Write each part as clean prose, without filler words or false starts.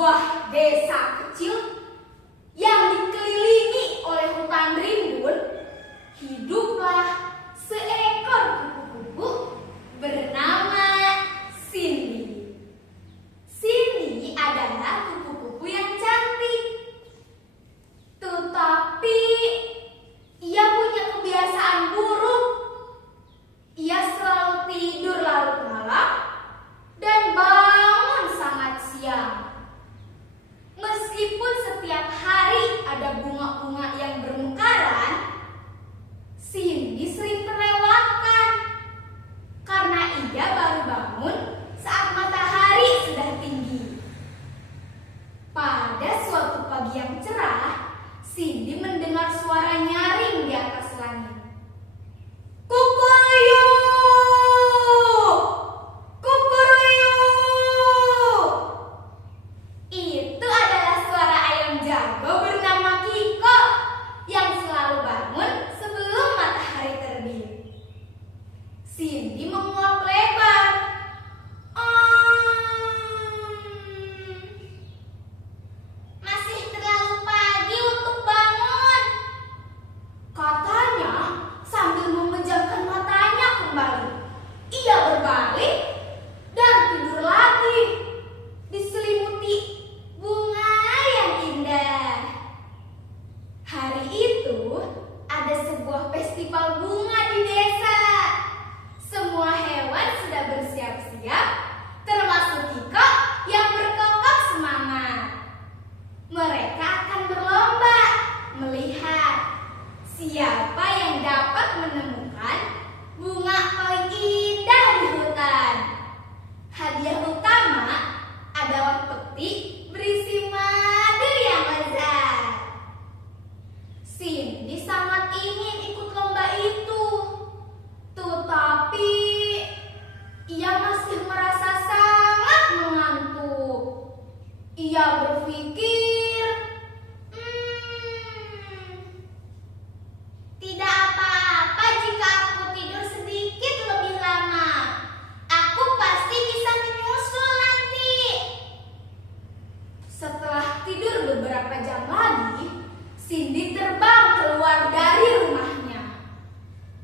sebuah desa kecil yang dikelilingi oleh hutan rimbun, hiduplah seekor kupu-kupu bernama Cindy. Cindy adalah kupu-kupu yang cantik. Tetapi ia punya kebiasaan buruk. Ia selalu tidur larut malam dan bangun sangat siang. Meskipun setiap hari ada bunga-bunga yang bermekaran, Cindy sering terlewatkan karena ia baru bangun saat matahari sudah tinggi. Pada suatu pagi yang cerah, Cindy mendengar suara nyaring di atas langit. Kukuruyu! Kukuruyu! Itu adalah suara ayam jago bernama Kiko yang selalu bangun sebelum matahari terbit. Cindy menguap lebar. Masih terlalu pagi untuk bangun, katanya sambil memejamkan matanya kembali. Ia berbalik dan tidur lagi, diselimuti bunga yang indah. Hari itu ada sebuah festival bunga di desa. Semua hewan sudah bersiap-siap, termasuk Kiko yang berkokok semangat. Mereka akan berlomba melihat siapa yang dapat menemukan bunga paling indah di hutan. Hadiah utama adalah peti berisi madu yang lezat. Cindy sangat ingin ikut lomba itu, tetapi ia masih merasa sangat mengantuk. Ia berpikir, tidak apa-apa jika aku tidur sedikit lebih lama. Aku pasti bisa menyusul nanti. Setelah tidur beberapa jam lagi, Cindy terbang keluar dari rumahnya.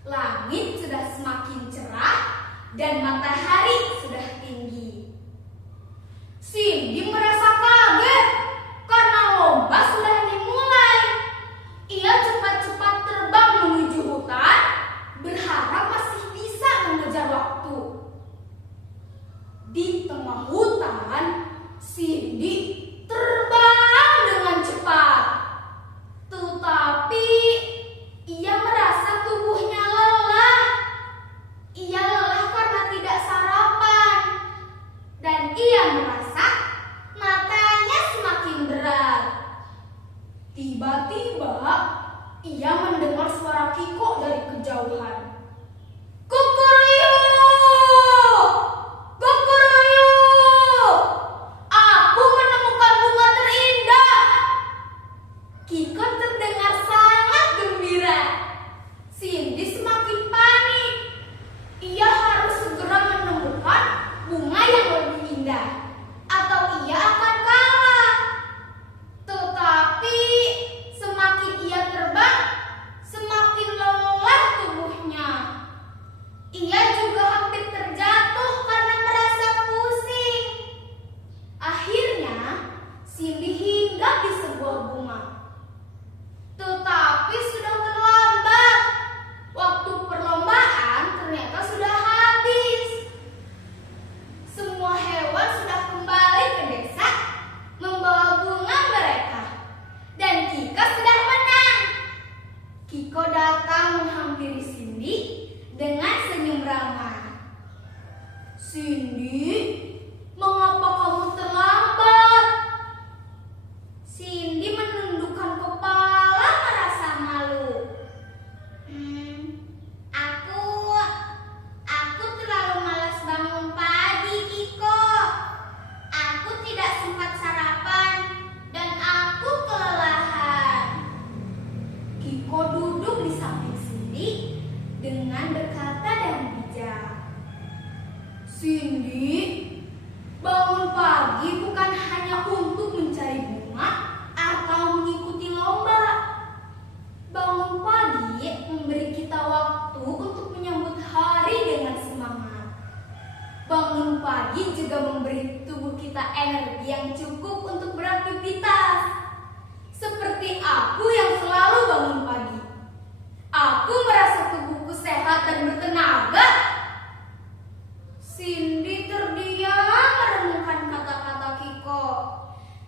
Langit sudah semakin cerah dan matahari sudah tinggi. Cindy merasa kaget karena lomba sudah dimulai. Ia cepat-cepat terbang menuju hutan, berharap masih bisa mengejar waktu. Di tengah hutan, Cindy terbang dengan cepat. Tetapi ia merasa tubuhnya lelah. Ia lelah karena tidak sarapan. Dan ia merasa matanya semakin berat. Tiba-tiba ia mendengar suara Kiko dari kejauhan. Kukuruyu! Kukuruyu! Aku menemukan bunga terindah. Kiko terdengar sangat gembira. Cindy semakin panik. Ia harus segera menemukan bunga yang lebih indah, atau ia akan kalah. Tetapi semakin ia terbang, semakin lelah tubuhnya. Ia juga hampir terjatuh karena merasa pusing. Akhirnya, Cindy hinggap di sebuah bunga. Tetapi sudah terlambat. Waktu perlombaan ternyata sudah habis. Semua hewan sudah kita energi yang cukup untuk beraktivitas. Seperti aku yang selalu bangun pagi. Aku merasa tubuhku sehat dan bertenaga. Cindy terdiam merenungkan kata-kata Kiko.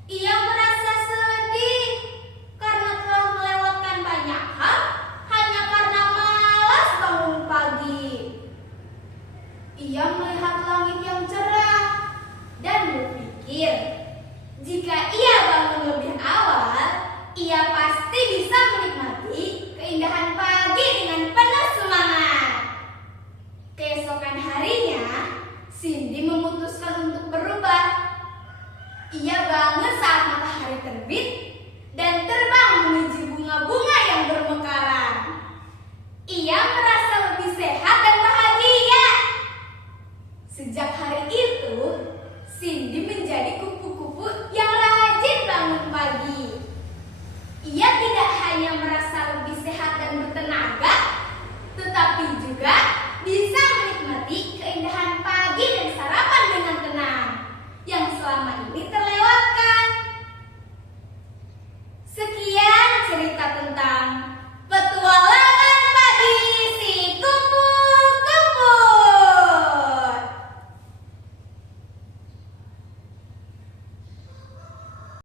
Ia merasa sedih karena telah melewatkan banyak hal hanya karena malas bangun pagi. Ia melihat langit yang cerah dan berpikir, jika ia bangun lebih awal, ia pasti bisa menikmati keindahan pagi dengan penuh semangat. Keesokan harinya, Cindy memutuskan untuk berubah. Ia bangun saat matahari terbit dan terbang menuju bunga-bunga yang bermekaran. Ia merasa lebih sehat dan bahagia. Sejak hari itu, Cindy menjadi kupu-kupu yang rajin bangun pagi. Ia tidak hanya merasa lebih sehat dan bertenaga, tetapi juga bisa menikmati keindahan pagi dan sarapan dengan tenang yang selama ini terlewatkan. Sekian cerita tentang